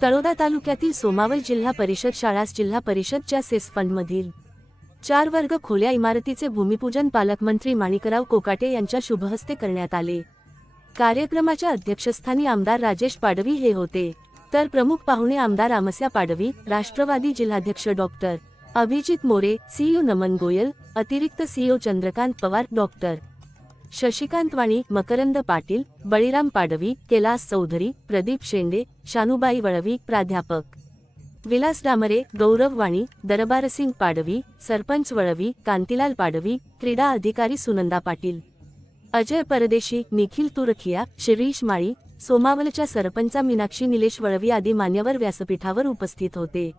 तळोदा तालुक्यातील सोमावल जिल्हा परिषद शाळास जिल्हा परिषदच्या सेस फंडमधील 4 वर्ग खोल्या इमारतीचे भूमिपूजन पालकमंत्री माणिकराव कोकाटे यांच्या शुभहस्ते करण्यात आले। कार्यक्रमाच्या अध्यक्षस्थानी आमदार राजेश पाडवी हे होते, तर प्रमुख पाहुणे आमदार आमस्या पाडवी, राष्ट्रवादी जिल्हाध्यक्ष डॉक्टर अभिजित मोरे, सीईओ नमन गोयल, अतिरिक्त सीईओ चंद्रकांत पवार, डॉक्टर शशिकांत वाणी, मकरंद पाटील, बळीराम पाडवी, कैलास चौधरी, प्रदीप शेंडे, शानुबाई वळवी, प्राध्यापक विलास डामरे, गौरव वाणी, दरबारसिंग पाडवी, सरपंच वळवी, कांतीलाल पाडवी, क्रीडा अधिकारी सुनंदा पाटील, अजय परदेशी, निखिल तुरखिया, शिरीष माळी, सोमावलच्या सरपंचा मीनाक्षी निलेश वळवी आदी मान्यवर व्यासपीठावर उपस्थित होते।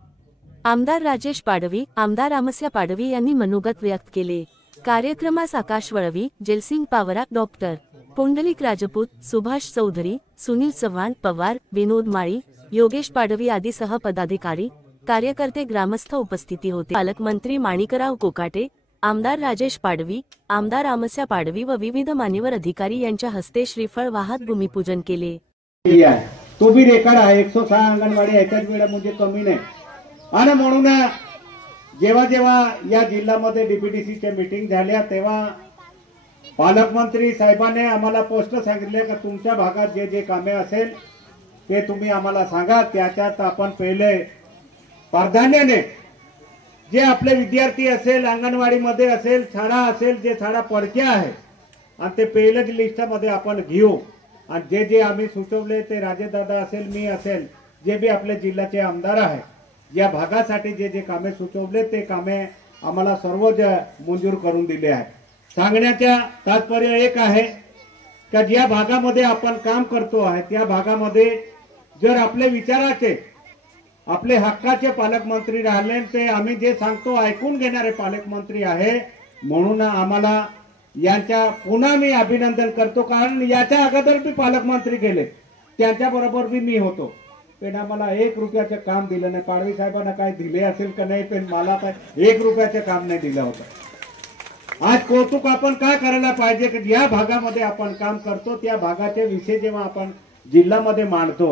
आमदार राजेश पाडवी, आमदार आमस्या पाडवी यांनी मनोगत व्यक्त केले। कार्यक्रमास आकाश वळवी, जेलसिंग पावरा, डॉक्टर पुंडलिक राजपूत, सुभाष चौधरी, सुनील चव्हाण, पवार, विनोद माळी, योगेश पाडवी आदी सह पदाधिकारी, कार्यकर्ते, ग्रामस्थ उपस्थिती होते। पालकमंत्री माणिकराव कोकाटे, आमदार राजेश पाडवी, आमदार आमस्या पाडवी व विविध मान्यवर अधिकारी यांच्या हस्ते श्रीफळ वाहत भूमिपूजन केले। तो भी रेकॉर्ड आहे 106 अंगणवाडी एकाच वेळा म्हणजे कमी नाही। आणि म्हणून जेव्हा जेव्हा या जिल्ह्यामध्ये डीपीडीसीच्या मीटिंग झाल्या तेव्हा पालकमंत्री साहेबांनी आम्हाला स्पष्ट सांगितले की तुमच्या भागात जे जे कामे असेल ते तुम्ही आम्हाला सांगा, त्याच्यात आपण पहिले प्राधान्याने जे आपले विद्यार्थी असेल, अंगणवाडीमध्ये असेल, शाळा असेल, जे शाळा पडक्या आहे आणि ते पहिल्या लिस्टमध्ये आपण घेऊ। आणि जे जे आम्ही सुचवले ते राजेदादा असेल, मी असेल, जे बी आपल्या जिल्ह्याचे आमदार आहे, या भागासाठी जे जे कामे सुचवले ते कामे आम्हाला सर्व मंजूर करून दिले आहे। सांगण्याचा तात्पर्य एक आहे की ज्या भागामध्ये आपण काम करतो आहे त्या भागामध्ये जर आपले विचाराचे, आपले हक्काचे पालकमंत्री राहिले, ते आम्ही जे सांगतो ऐकून घेणारे पालकमंत्री आहे, म्हणून आम्हाला यांच्या पुन्हा मी अभिनंदन करतो। कारण याच्या अगोदर मी पालकमंत्री गेले, त्यांच्याबरोबर मी होतो, पण आम्हाला 1 रुपयाचं काम दिलं नाही। पाडवी साहेबांना काय दिले असेल का नाही, पण मला काय 1 रुपयाचं काम नाही दिलं होतं। आज कौतुक आपण काय करायला पाहिजे की ज्या भागामध्ये आपण काम करतो त्या भागाचे विषय जेव्हा आपण जिल्ह्यामध्ये मांडतो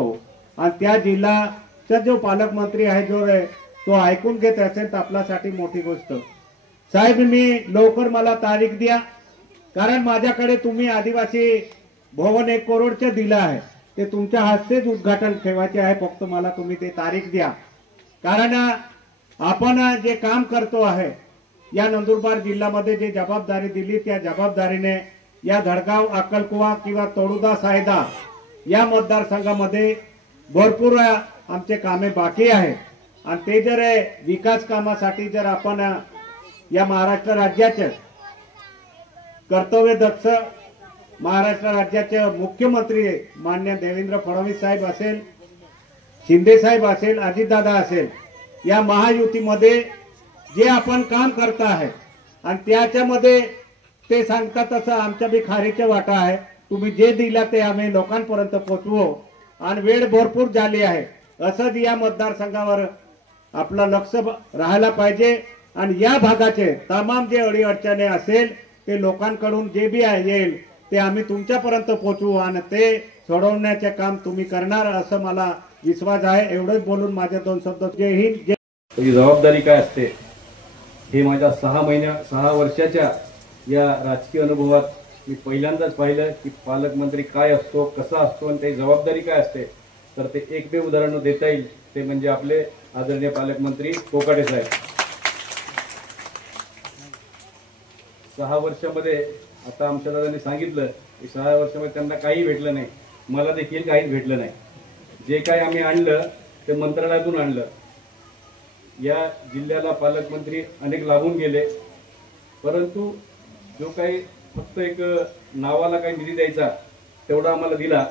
आणि त्या जिल्ह्याचा जो पालकमंत्री आहे जो तो ऐकून घेत असेल तर आपल्यासाठी मोठी गोष्ट। साहेब, मी लवकर मला तारीख द्या, कारण माझ्याकडे तुम्ही आदिवासी भवन 1 करोडचे दिलं आहे, ते तुमच्या हस्तेच उद्घाटन ठेवायचे आहे। फक्त मला तुम्ही ते तारीख द्या, कारण आपण जे काम करतो आहे या नंदुरबार जिल्ह्यामध्ये जे जबाबदारी दिली त्या जबाबदारीने या धडगाव, अक्कलकुवा किंवा तळोदा सायदा या मतदारसंघामध्ये भरपूर आमचे कामे बाकी आहे। आणि ते जर विकास कामासाठी जर आपण या महाराष्ट्र राज्याचे कर्तव्यदक्ष महाराष्ट्र राज्याचे मुख्यमंत्री माननीय देवेंद्र फडणवीस साहेब असेल, शिंदे साहेब असेल, अजितदादा असेल, या महायुतीमध्ये जे आपण काम करता आहे आणि त्याच्यामध्ये ते सांगतात तसं आमच्या बी खारीचे वाटा आहे। तुम्ही जे दिला ते आम्ही लोकांपर्यंत पोहोचवू आणि वेळ भरपूर झाली आहे, असंच या मतदारसंघावर आपलं लक्ष राहायला पाहिजे। आणि या भागाचे तमाम जे अडीअडचणी असेल ते लोकांकडून जे बी येईल ते आम्ही तुमच्यापर्यंत पोहोचवू आणि ते सोडवण्याचे काम तुम्ही करणार असं मला विश्वास आहे। एवढंच बोलून माझे 2 शब्द जय हिंद। ही जबाबदारी काय असते हे माझ्या 6 वर्षाच्या या राजकीय अनुभवात मी पहिल्यांदाच पाहिलं की पालकमंत्री काय असतो, कसा असतो आणि त्याची जबाबदारी काय असते। तर ते एक बे उदाहरण देता येईल ते म्हणजे आपले आदरणीय पालकमंत्री कोकाटे साहेब। 6 वर्षामध्ये आता आमच्या दादांनी सांगितलं की 6 वर्षामध्ये त्यांना काही भेटलं नाही, मला देखील काहीच भेटलं नाही। जे काही आम्ही आणलं ते मंत्रालयातून आणलं। या जिल्ह्याला पालकमंत्री अनेक लाभून गेले, परंतु जो काही फक्त एक नावाला काही निधी द्यायचा तेवढा आम्हाला दिला,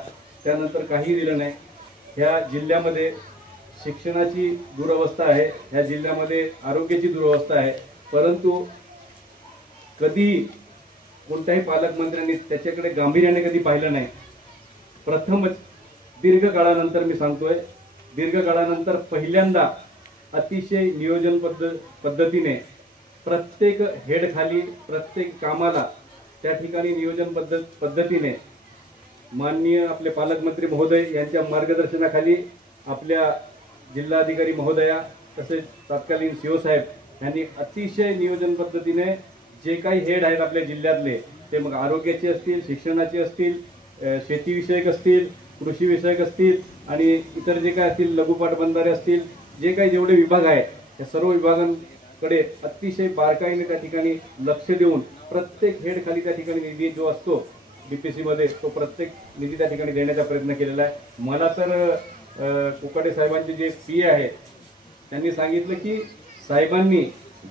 त्यानंतर काही दिलं नाही। ह्या जिल्ह्यामध्ये शिक्षणाची दुरवस्था आहे, ह्या जिल्ह्यामध्ये आरोग्याची दुरवस्था आहे, परंतु कधी कोणत्याही पालकमंत्र्यांनी त्याच्याकडे गांभीर्याने कधी पाहिलं नाही। प्रथमच दीर्घ काळानंतर, मी सांगतोय दीर्घ काळानंतर पहिल्यांदा अतिशय नियोजन पद्धतीने प्रत्येक हेड खाली प्रत्येक कामाला त्या ठिकाणी नियोजन पद्धतीने माननीय आपले पालकमंत्री महोदय यांच्या मार्गदर्शनाखाली आपल्या जिल्हाधिकारी महोदया तसेच तत्कालीन सीओ साहेब यांनी अतिशय नियोजन पद्धतीने जे काही हेड आहेत आपल्या जिल्ह्यातले, ते मग आरोग्याचे असतील, शिक्षणाचे असतील, शेतीविषयक असतील, कृषी विषयक असतील आणि इतर जे काय असतील, लघु पाटबंधारे असतील, जे काही जेवढे विभाग आहेत त्या सर्व विभागांकडे अतिशय बारकाईने त्या ठिकाणी लक्ष देऊन प्रत्येक हेड खाली त्या ठिकाणी निधी जो असतो डीपीसी मध्ये तो प्रत्येक निधी त्या ठिकाणी देण्याचा प्रयत्न केलेला आहे. मला तर कोकाटे साहेबांचे जे पी आहे त्यांनी सांगितलं की साहेबांनी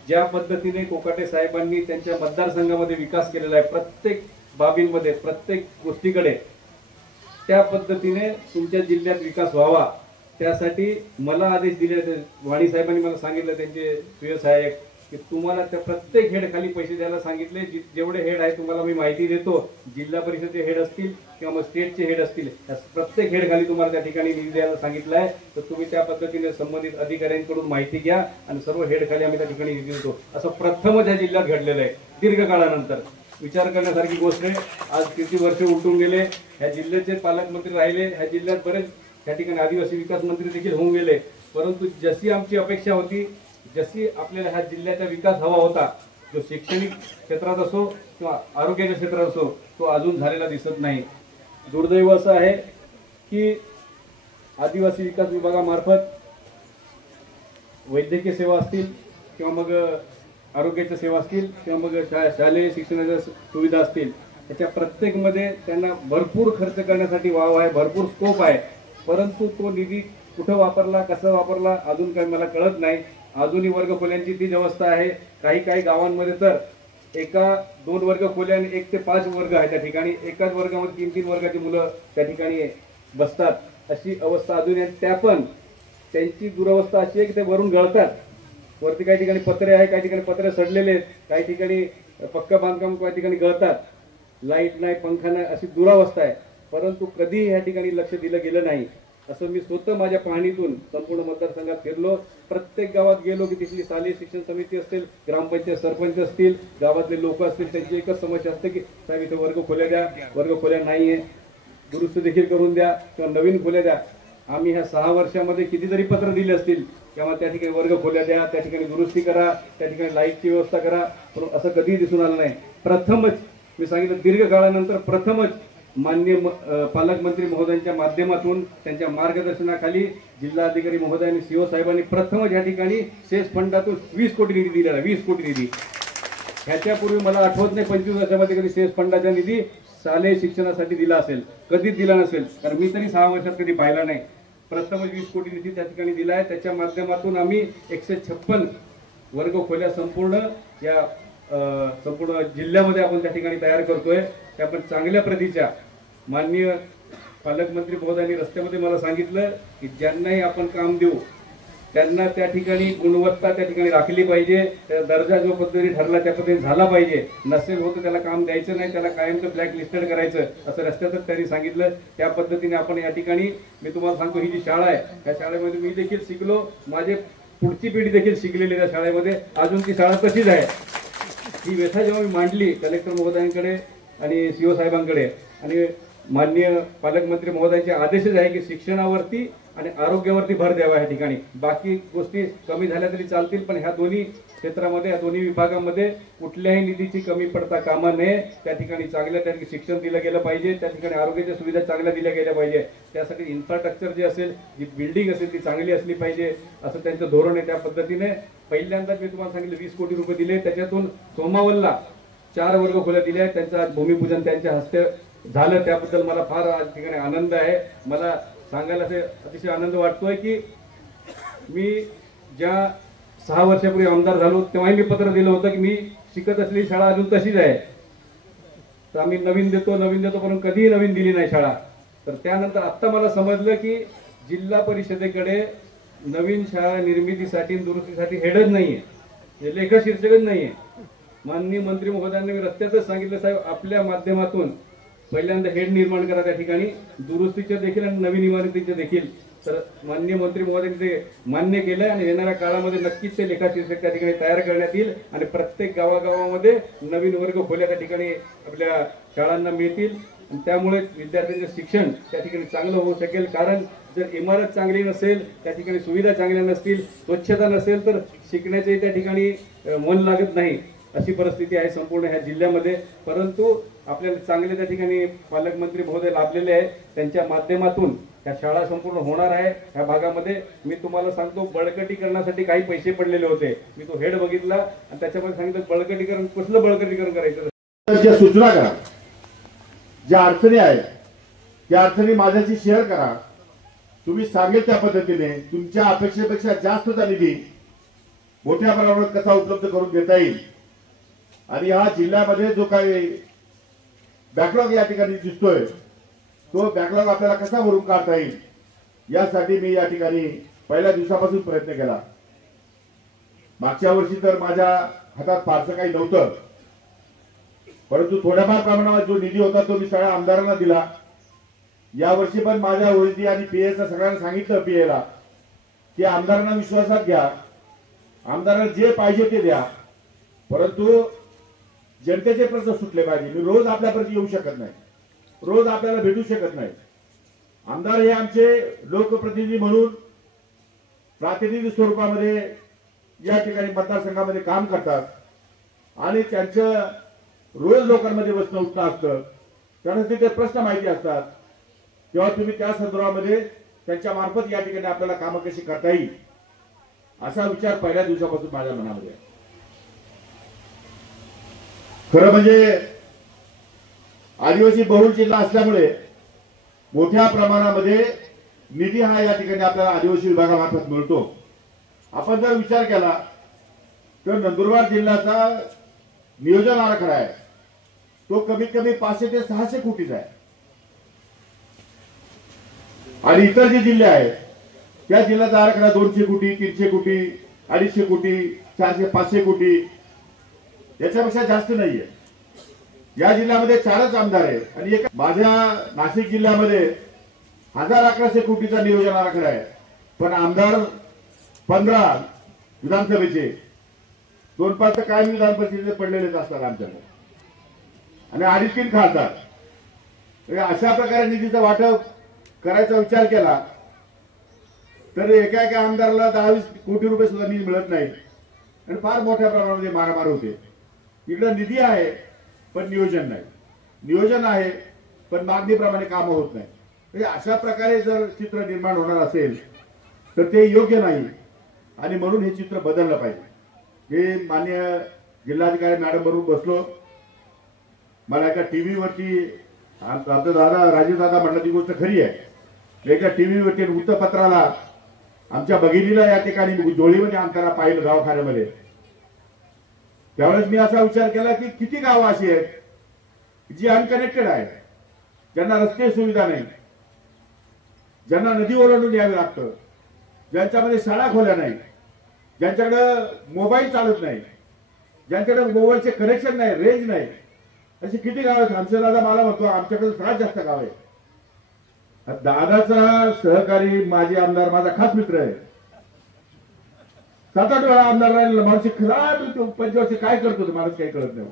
ज्या पद्धतीने कोकाटे साहेबांनी त्यांच्या मतदारसंघामध्ये विकास केलेला आहे प्रत्येक बाबींमध्ये, प्रत्येक गोष्टीकडे, त्या पद्धतीने तुमच्या जिल्ह्यात विकास व्हावा त्यासाठी मला आदेश दिले. वाणी साहेबांनी मला सांगितलं, त्यांचे प्रिय सहाय्यक, की तुम्हाला त्या प्रत्येक हेड खाली पैसे द्यायला सांगितले. जेवढे हेड आहे तुम्हाला मी माहिती देतो, जिल्हा परिषदेचे हेड असतील किंवा मग स्टेटचे हेड असतील, त्या प्रत्येक हेड खाली तुम्हाला त्या ठिकाणी निधी द्यायला सांगितलं आहे. तर तुम्ही त्या पद्धतीने संबंधित अधिकाऱ्यांकडून माहिती घ्या आणि सर्व हेड खाली आम्ही त्या ठिकाणी निधी देतो. असं प्रथमच या जिल्ह्यात घडलेलं आहे दीर्घ काळानंतर. विचार करण्यासारखी गोष्ट आहे. आज किती वर्ष उलटून गेले, ह्या जिल्ह्याचे पालकमंत्री राहिले, ह्या जिल्ह्यात बरेच त्या ठिकाणी आदिवासी विकास मंत्री देखील होऊन गेले, परंतु जशी आमची अपेक्षा होती, जशी आपल्याला ह्या जिल्ह्याचा विकास हवा होता, जो शैक्षणिक क्षेत्रात असो किंवा आरोग्याच्या क्षेत्रात असो, तो अजून झालेला दिसत नाही. दुर्दैव असं आहे की आदिवासी विकास विभागामार्फत वैद्यकीय सेवा असतील किंवा मग आरोग्याच्या सेवा असतील किंवा मग शालेय शिक्षणाच्या सुविधा असतील, त्याच्या प्रत्येकमध्ये त्यांना भरपूर खर्च करण्यासाठी वाव आहे, भरपूर स्कोप आहे, परंतु तो निधी कुठं वापरला, कसा वापरला अजून काही मला कळत नाही. अजूनही वर्ग खोल्यांची तीच अवस्था आहे. काही काही गावांमध्ये तर एका 2 वर्ग खोल्या आणि 1 ते 5 वर्ग आहे त्या ठिकाणी, एकाच वर्गामध्ये 3-3 वर्गाची मुलं त्या ठिकाणी बसतात, अशी अवस्था अजून आहे. त्या पण त्यांची दुरवस्था अशी आहे की ते वरून गळतात. वरती काही ठिकाणी पत्रे आहे, काही ठिकाणी पत्रे सडलेले आहेत, काही ठिकाणी पक्का बांधकाम, काही ठिकाणी गळतात, लाईट नाही, पंखा नाही, अशी दुरावस्था आहे. परंतु कधी ह्या ठिकाणी लक्ष दिलं गेलं नाही. असं मी स्वतः माझ्या पाहणीतून संपूर्ण मतदारसंघात फिरलो, प्रत्येक गावात गेलो की तिथली शालेय शिक्षण समिती असतील, ग्रामपंचायत सरपंच असतील, गावातले लोक असतील, त्यांची एकच समस्या असते की साहेब इथे वर्ग खोल्या द्या, वर्ग खोल्या नाहीये, दुरुस्त देखील करून द्या किंवा नवीन खोल्या द्या. आम्ही ह्या 6 वर्षामध्ये कितीतरी पत्र दिले असतील किंवा त्या ठिकाणी वर्ग खोल्या द्या, त्या ठिकाणी दुरुस्ती करा, त्या ठिकाणी लाईटची व्यवस्था करा, पण असं कधीही दिसून आलं नाही. प्रथमच मी सांगितलं, दीर्घ काळानंतर प्रथमच माननीय पालकमंत्री महोदयांच्या माध्यमातून त्यांच्या मार्गदर्शनाखाली जिल्हाधिकारी महोदय आणि सीओ साहेबांनी प्रथमच या ठिकाणी सेस फंडातून 20 कोटी निधी दिलेला. 20 कोटी निधी. ह्याच्यापूर्वी मला आठवत नाही 25 वर्षामध्ये कधी सेस फंडाचा निधी शालेय शिक्षणासाठी दिला असेल, कधीच दिला नसेल, कारण मी तरी 6 वर्षात कधी पाहिला नाही. प्रथमच 20 कोटी निधी त्या ठिकाणी दिला आहे. त्याच्या माध्यमातून आम्ही 156 वर्ग खोल्या संपूर्ण जिल्ह्यामध्ये आपण त्या ठिकाणी तयार करतोय. त्या पण चांगल्या प्रतीच्या. माननीय पालकमंत्री महोदयांनी रस्त्यामध्ये मला सांगितलं की ज्यांनाही आपण काम देऊ त्यांना त्या ठिकाणी गुणवत्ता त्या ठिकाणी राखली पाहिजे, त्या दर्जा जो पद्धतीने ठरला त्या पद्धतीने झाला पाहिजे, नसेल होतं त्याला काम द्यायचं नाही, त्याला कायमचं ब्लॅक लिस्टेड करायचं, असं रस्त्यातच त्यांनी सांगितलं. त्या पद्धतीने आपण या ठिकाणी, मी तुम्हाला सांगतो, ही जी शाळा आहे त्या शाळेमध्ये मी देखील शिकलो, माझे पुढची पिढी देखील शिकलेली त्या शाळेमध्ये, अजून ती शाळा तशीच आहे. ही व्यथा जेव्हा मी मांडली कलेक्टर महोदयांकडे आणि सीओ साहेबांकडे, आणि माननीय पालकमंत्री महोदयांचे आदेशच आहे की शिक्षणावरती आणि आरोग्यावरती भर द्यावा. ह्या ठिकाणी बाकी गोष्टी कमी झाल्या तरी चालतील, पण ह्या दोन्ही क्षेत्रामध्ये, या दोन्ही विभागामध्ये कुठल्याही निधीची कमी पडता कामा नये. त्या ठिकाणी चांगल्या त्या ठिकाणी शिक्षण दिलं गेलं पाहिजे, त्या ठिकाणी आरोग्याच्या सुविधा चांगल्या दिल्या गेल्या पाहिजे, त्यासाठी इन्फ्रास्ट्रक्चर जे असेल, जी बिल्डिंग असेल ती चांगली असली पाहिजे, असं त्यांचं धोरण आहे. त्या पद्धतीने पहिल्यांदाच मी तुम्हाला सांगितलं 20 कोटी रुपये दिले. त्याच्यातून सोमावलला 4 वर्ग खोल्या दिल्या. त्यांचं आज भूमिपूजन त्यांच्या हस्ते झालं. त्याबद्दल मला फार आज ठिकाणी आनंद आहे. मला सांगायला अतिशय आनंद वाटतोय की मी ज्या 6 वर्षापूर्वी आमदार झालो तेव्हाही मी पत्र दिलं होतं की मी शिकत असलेली शाळा अजून तशीच आहे, तर आम्ही नवीन देतो, पण कधीही नवीन दिली नाही शाळा. तर त्यानंतर आत्ता मला समजलं की जिल्हा परिषदेकडे नवीन शाळा निर्मितीसाठी, दुरुस्तीसाठी हेडच नाहीये, हे लेखा शीर्षकच नाहीये. माननीय मंत्री महोदयांनी मी रस्त्यातच सांगितलं, साहेब आपल्या माध्यमातून पहिल्यांदा हेड निर्माण करा त्या ठिकाणी, दुरुस्तीचे देखील आणि नवीन इमारतीचे देखील. तर माननीय मंत्री महोदयांनी ते मान्य केलं आणि येणाऱ्या काळामध्ये नक्कीच ते लेखा शीर्षक त्या ठिकाणी तयार करण्यात येईल आणि प्रत्येक गावागावामध्ये नवीन वर्ग खोल्या त्या ठिकाणी आपल्या शाळांना मिळतील. आणि त्यामुळे विद्यार्थ्यांचं शिक्षण त्या ठिकाणी चांगलं होऊ शकेल. कारण जर इमारत चांगली नसेल, त्या ठिकाणी सुविधा चांगल्या नसतील, स्वच्छता नसेल, तर शिकण्याचंही त्या ठिकाणी मन लागत नाही. अशी परिस्थिती आहे संपूर्ण ह्या जिल्ह्यामध्ये. परंतु आपल्याला चांगले त्या ठिकाणी पालकमंत्री महोदय लाभलेले आहेत, त्यांच्या माध्यमातून ह्या शाळा संपूर्ण होणार आहे ह्या भागामध्ये. मी तुम्हाला सांगतो, बळकटीकरणासाठी काही पैसे पडलेले होते. मी तो हेड बघितला आणि त्याच्यामध्ये सांगितलं बळकटीकरण, कसलं बळकटीकरण करायचं. ज्या सूचना करा, ज्या अडचणी आहेत त्या अडचणी माझ्याशी शेअर करा. तुम्ही सांगेल त्या पद्धतीने तुमच्या अपेक्षेपेक्षा जास्तचा निधी मोठ्या प्रमाणात कसा उपलब्ध करून देता येईल आणि हा जिल्ह्यामध्ये जो काही बॅकलॉग या ठिकाणी दिसतोय तो बॅकलॉग आपल्याला कसा भरून काढता येईल यासाठी मी या ठिकाणी पहिल्या दिवसापासून प्रयत्न केला. मागच्या वर्षी तर माझ्या हातात फारसं काही नव्हतं, परंतु थोड्याफार प्रमाणात जो निधी होता तो मी सगळ्या आमदारांना दिला. यावर्षी पण माझ्या ओळखी आणि पीएचा सगळ्यांना सांगितलं पीएला की आमदारांना विश्वासात घ्या, आमदारांना जे पाहिजे ते द्या, परंतु जनतेचे प्रश्न सुटले पाहिजे. मी रोज आपल्यापर्यंत येऊ शकत नाही, रोज आपल्याला भेटू शकत नाही. आमदार हे आमचे लोकप्रतिनिधी म्हणून प्रातिनिधिक स्वरूपामध्ये या ठिकाणी मतदारसंघामध्ये काम करतात आणि त्यांचं रोज लोकांमध्ये बसणं उठणं असतं, त्यांना ते प्रश्न माहिती असतात. तेव्हा तुम्ही त्या संदर्भामध्ये त्यांच्या मार्फत या ठिकाणी आपल्याला कामं कशी करता येईल असा विचार पहिल्या दिवसापासून माझ्या मनामध्ये आहे. खरं म्हणजे आदिवासी बहुल जिल्हा असल्यामुळे मोठ्या प्रमाणामध्ये निधी हा या ठिकाणी आपल्याला आदिवासी विभागामार्फत मिळतो. आपण जर विचार केला तर नंदुरबार जिल्ह्याचा नियोजन आराखडा आहे तो कमीत कमी 500 ते 600 कोटीचा आहे आणि इतर जे जिल्हे आहेत त्या जिल्ह्याचा आराखडा 200 कोटी, 300 कोटी, 250 कोटी, 400, 500 कोटी याच्यापेक्षा जास्त नाहीये. या जिल्ह्यामध्ये 4च आमदार आहेत आणि माझ्या नाशिक जिल्ह्यामध्ये 1100 कोटीचा नियोजन आराखडा आहे, पण आमदार 15 विधानसभेचे, 2-5 तर कायम विधान परिषदेचे पडलेलेच असतात आमच्याकडे आणि 2.5-3 खासदार. अशा प्रकारे निधीचं वाटप करायचा विचार केला तर एका आमदाराला 10-20 कोटी रुपये सुद्धा निधी मिळत नाही आणि फार मोठ्या प्रमाणामध्ये मारामार होते. इकडे निधी आहे पण नियोजन नाही, नियोजन आहे पण मागणीप्रमाणे कामं होत नाही. म्हणजे अशा प्रकारे जर चित्र निर्माण होणार असेल तर ते योग्य नाही आणि म्हणून हे चित्र बदललं पाहिजे. हे माननीय जिल्हाधिकारी मॅडम बरोबर बसलो, मला एका टीव्हीवरती आपला दादा राजीव दादा म्हटलं ती गोष्ट खरी आहे. एका टीव्हीवरती वृत्तपत्राला आमच्या भगिनीला या ठिकाणी जोळीमध्ये अंतरा पाहिलं दवाखान्यामध्ये. त्यावेळेस मी असा विचार केला की किती गावं अशी आहेत जी अनकनेक्टेड आहेत, ज्यांना रस्ते सुविधा नाही, ज्यांना नदी ओलांडून यावे लागतं, ज्यांच्यामध्ये शाळा खोल्या नाही, ज्यांच्याकडे मोबाईल चालत नाही, ज्यांच्याकडे मोबाईलचे कनेक्शन नाही, रेंज नाही, अशी किती गाव आहेत. आमचे दादा मला म्हणतो आमच्याकडे सगळ्यात जास्त गाव आहे. दादाचा सहकारी माजी आमदार माझा खास मित्र आहे, 7-8 वेळा आमदार राहिलेला माणूस खरा 5 काय करतो मला काही कळत नाही.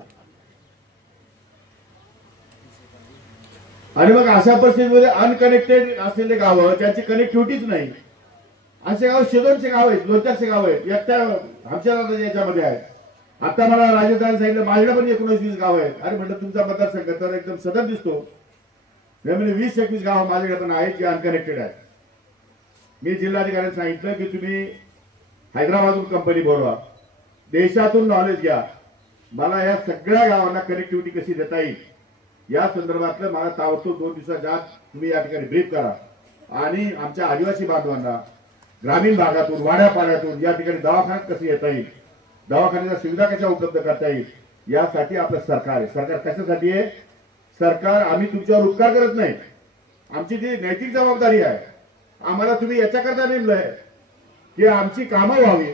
आणि मग अशा परिस्थितीमध्ये अनकनेक्टेड असलेले गावं, ज्यांची कनेक्टिव्हिटीच नाही, असे गाव शेजारचे गाव आहेत, 2-400 गाव आहेत. एकट्या आमच्या याच्यामध्ये आहेत. आता मला राजस्थान सांगितलं माझ्याकडे पण 19-20 गाव आहेत. अरे म्हटलं तुमचा मतदारसंघ तर एकदम सदन दिसतो. म्हणजे 20-21 गाव माझ्याकडे पण आहेत जे अनकनेक्टेड आहेत. मी जिल्हाधिकाऱ्यांना सांगितलं की तुम्ही हैदराबादहून कंपनी बोलवा, देशातून नॉलेज घ्या, मला या सगळ्या गावांना कनेक्टिव्हिटी कशी देता येईल या संदर्भातलं मला ताबडतोब 2 दिवसाच्या आत तुम्ही या ठिकाणी ब्रीफ करा आणि आमच्या आदिवासी बांधवांना ग्रामीण भागातून वाड्यापाड्यातून या ठिकाणी दवाखान्यात कसं येता येईल, दवाखान्याच्या सुविधा कशा उपलब्ध करता येईल यासाठी आपलं सरकार आहे. सरकार कशासाठी आहे? सरकार आम्ही तुमच्यावर उपकार करत नाही, आमची जी नैतिक जबाबदारी आहे. आम्हाला तुम्ही याच्याकरता नेमलंय की आमची कामं व्हावी,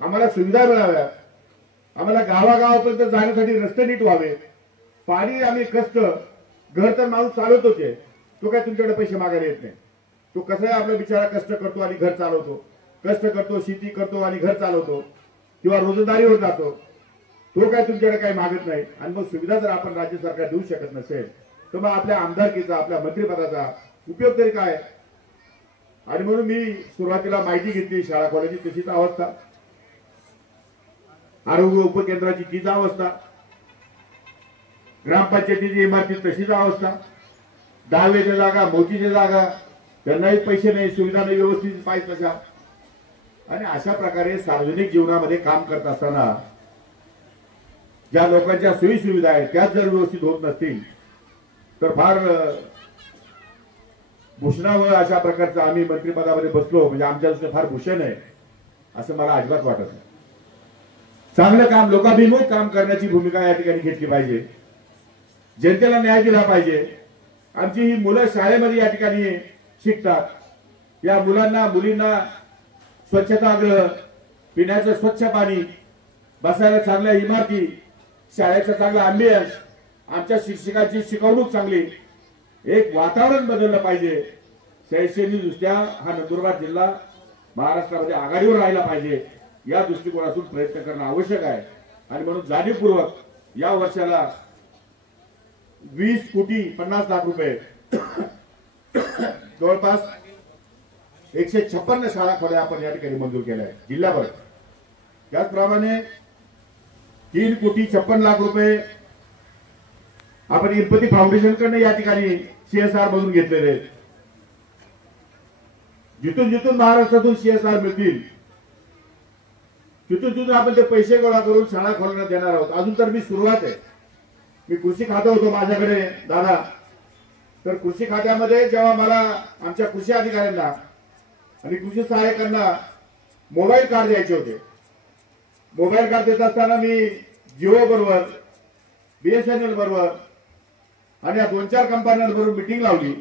आम्हाला सुविधा मिळाव्या, आम्हाला गावागावापर्यंत जाण्यासाठी रस्ते नीट व्हावे, पाणी आम्ही कष्ट, घर तर माणूस चालवतो ते, तो काय तुमच्याकडे पैसे मागायला येत नाही. तो कसाही आपला बिचारा कष्ट करतो आणि घर चालवतो, कष्ट करतो, शेती करतो आणि घर चालवतो किंवा रोजंदारीवर जातो, तो काय तुमच्याकडे काही मागत नाही. आणि मग सुविधा जर आपण राज्य सरकार देऊ शकत नसेल तर मग आपल्या आमदारकीचा आपल्या मंत्रिपदाचा उपयोग तरी काय? आणि म्हणून मी सुरुवातीला माहिती घेतली शाळा कॉलेजची तशीच अवस्था, आरोग्य उपकेंद्राची तीच अवस्था, ग्रामपंचायतीची इमारती तशीच अवस्था, दहावीच्या जागा मोठीच्या जागा त्यांनाही पैसे नाही, सुविधा नाही व्यवस्थित पाहिजे तशा. आणि अशा प्रकारे सार्वजनिक जीवनामध्ये काम करत असताना ज्या लोकांच्या सोयी सुविधा आहेत त्याच जर व्यवस्थित होत नसतील तर फार भूषणावं अशा प्रकारचं आम्ही मंत्रिपदामध्ये बसलो म्हणजे आमच्या दृष्टीने फार भूषण आहे असं मला अजिबात वाटत नाही. चांगलं काम, लोकाभिमुख काम करण्याची भूमिका या ठिकाणी घेतली पाहिजे. जनतेला न्याय दिला पाहिजे. आमची ही मुलं शाळेमध्ये या ठिकाणी शिकतात. या मुलांना मुलींना स्वच्छतागृह, पिण्याचं स्वच्छ पाणी, बसायला चांगल्या इमारती, शाळेचा चांगला अभ्यास, आमच्या शिक्षकांची शिकवणूक चांगली, एक वातावरण बदललं पाहिजे. शैक्षणिक दृष्ट्या हा नंदुरबार जिल्हा महाराष्ट्रामध्ये आघाडीवर राहिला पाहिजे या दृष्टिकोनातून प्रयत्न करणं आवश्यक आहे. आणि म्हणून जाणीवपूर्वक या वर्षाला 20,50,00,000 रुपये जवळपास 156 शाळा खोल्या आपण या ठिकाणी मंजूर केल्या आहेत जिल्ह्याभर. त्याचप्रमाणे 3,56,00,000 रुपये आपण इरपती फाउंडेशन कडनं या ठिकाणी CSR मधून घेतलेले आहेत. जिथून जिथून महाराष्ट्रातून CSR मिळतील तिथून तिथून आपण ते पैसे गोळा करून शाळा खोलण्यात देणार आहोत. अजून तर मी सुरुवात आहे. मी कृषी खातं होतो माझ्याकडे दादा, तर कृषी खात्यामध्ये जेव्हा मला आमच्या कृषी अधिकाऱ्यांना आणि कृषी सहाय्यकांना मोबाईल कार्ड द्यायचे होते, मोबाईल कार्ड देत असताना मी जिओ बरोबर, BSNL बरोबर आणि या 2-4 कंपन्यांबरोबर मीटिंग लावली